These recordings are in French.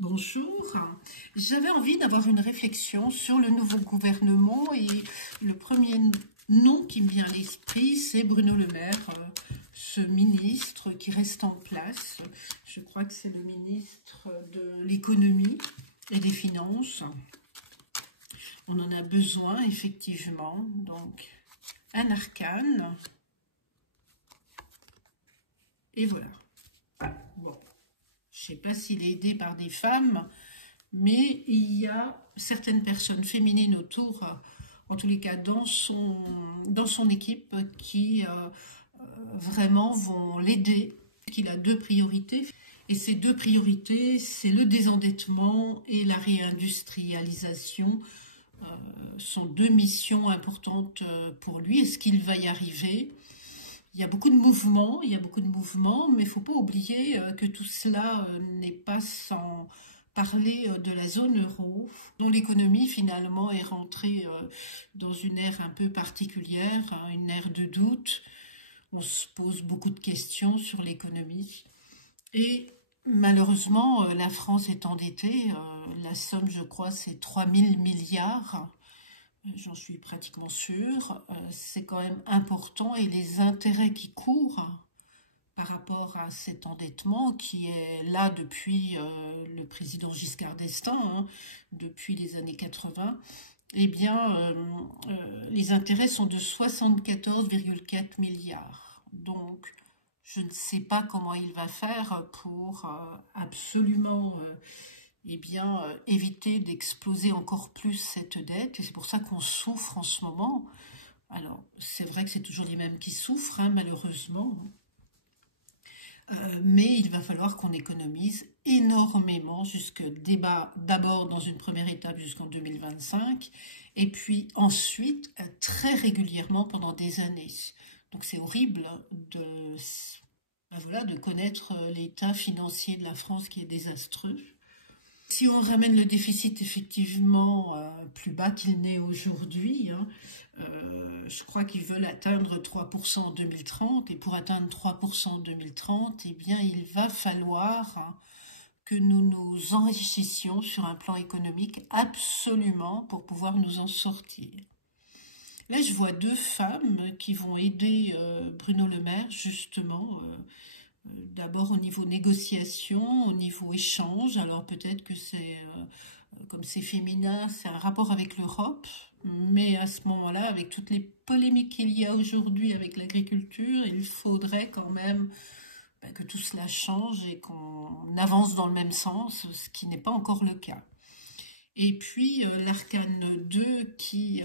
Bonjour, j'avais envie d'avoir une réflexion sur le nouveau gouvernement et le premier nom qui me vient à l'esprit, c'est Bruno Le Maire, ce ministre qui reste en place. Je crois que c'est le ministre de l'économie et des finances. On en a besoin effectivement, donc un arcane. Et voilà. Bon. Je ne sais pas s'il est aidé par des femmes, mais il y a certaines personnes féminines autour, en tous les cas dans son équipe, qui vraiment vont l'aider. Il a deux priorités, et ces deux priorités, c'est le désendettement et la réindustrialisation. Sont deux missions importantes pour lui. Est-ce qu'il va y arriver ? Il y a beaucoup de mouvements, mais il ne faut pas oublier que tout cela n'est pas sans parler de la zone euro, dont l'économie finalement est rentrée dans une ère un peu particulière, une ère de doute. On se pose beaucoup de questions sur l'économie. Et malheureusement, la France est endettée. La somme, je crois, c'est 3 000 milliards. J'en suis pratiquement sûre, c'est quand même important et les intérêts qui courent par rapport à cet endettement qui est là depuis le président Giscard d'Estaing, depuis les années 80, eh bien les intérêts sont de 74,4 milliards. Donc je ne sais pas comment il va faire pour absolument éviter d'exploser encore plus cette dette. Et c'est pour ça qu'on souffre en ce moment. Alors, c'est vrai que c'est toujours les mêmes qui souffrent, malheureusement. Mais il va falloir qu'on économise énormément, d'abord dans une première étape jusqu'en 2025, et puis ensuite très régulièrement pendant des années. Donc c'est horrible de connaître l'état financier de la France qui est désastreux. Si on ramène le déficit effectivement plus bas qu'il n'est aujourd'hui, je crois qu'ils veulent atteindre 3% en 2030, et pour atteindre 3% en 2030, eh bien, il va falloir que nous nous enrichissions sur un plan économique absolument pour pouvoir nous en sortir. Là, je vois deux femmes qui vont aider Bruno Le Maire, justement, d'abord au niveau négociation, au niveau échange. Alors peut-être que comme c'est féminin, c'est un rapport avec l'Europe, mais à ce moment-là, avec toutes les polémiques qu'il y a aujourd'hui avec l'agriculture, il faudrait quand même que tout cela change et qu'on avance dans le même sens, ce qui n'est pas encore le cas. Et puis l'arcane 2 qui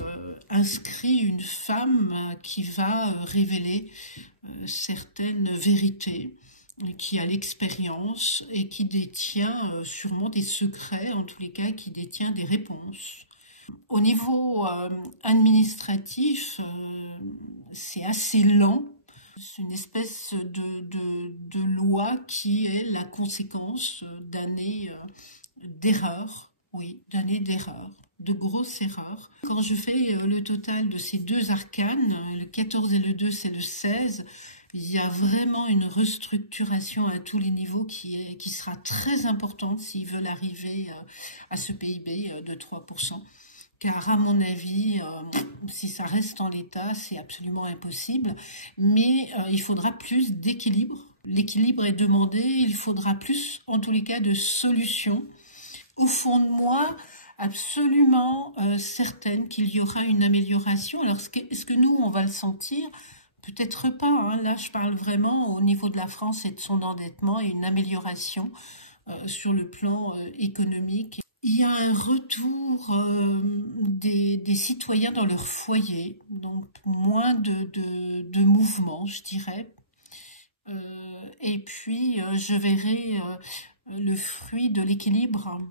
inscrit une femme qui va révéler certaines vérités, qui a l'expérience et qui détient sûrement des secrets, en tous les cas qui détient des réponses. Au niveau administratif, c'est assez lent. C'est une espèce de loi qui est la conséquence d'années d'erreurs, d'années d'erreurs, de grosses erreurs. Quand je fais le total de ces deux arcanes, le 14 et le 2, c'est le 16, il y a vraiment une restructuration à tous les niveaux qui sera très importante s'ils veulent arriver à ce PIB de 3%. Car à mon avis, si ça reste en l'état, c'est absolument impossible. Mais il faudra plus d'équilibre. L'équilibre est demandé, il faudra plus, en tous les cas, de solutions. Au fond de moi, absolument certaine qu'il y aura une amélioration. Alors, est-ce que nous, on va le sentir ? Peut-être pas. Là, je parle vraiment au niveau de la France et de son endettement et une amélioration sur le plan économique. Il y a un retour des citoyens dans leur foyer, donc moins de mouvements, je dirais. Et puis, je verrai le fruit de l'équilibre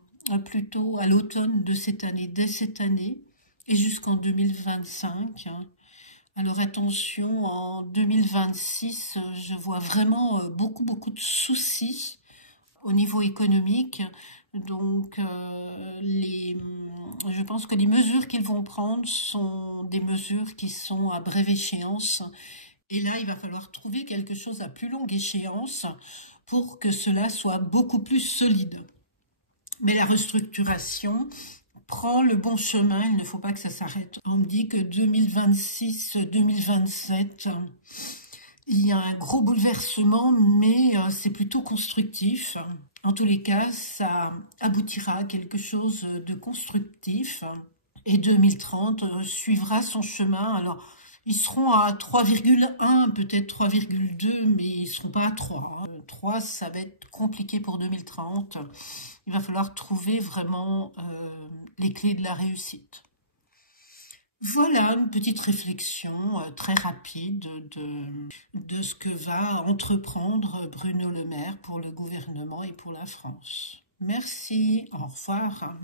plutôt à l'automne de cette année, dès cette année, et jusqu'en 2025. Alors attention, en 2026, je vois vraiment beaucoup de soucis au niveau économique. Donc, je pense que les mesures qu'ils vont prendre sont des mesures qui sont à brève échéance. Et là, il va falloir trouver quelque chose à plus longue échéance pour que cela soit beaucoup plus solide. Mais la restructuration prend le bon chemin, il ne faut pas que ça s'arrête. On me dit que 2026-2027, il y a un gros bouleversement, mais c'est plutôt constructif. En tous les cas, ça aboutira à quelque chose de constructif. Et 2030 suivra son chemin. Alors, ils seront à 3,1, peut-être 3,2, mais ils ne seront pas à 3. 3, ça va être compliqué pour 2030. Il va falloir trouver vraiment les clés de la réussite. Voilà une petite réflexion très rapide de ce que va entreprendre Bruno Le Maire pour le gouvernement et pour la France. Merci, au revoir.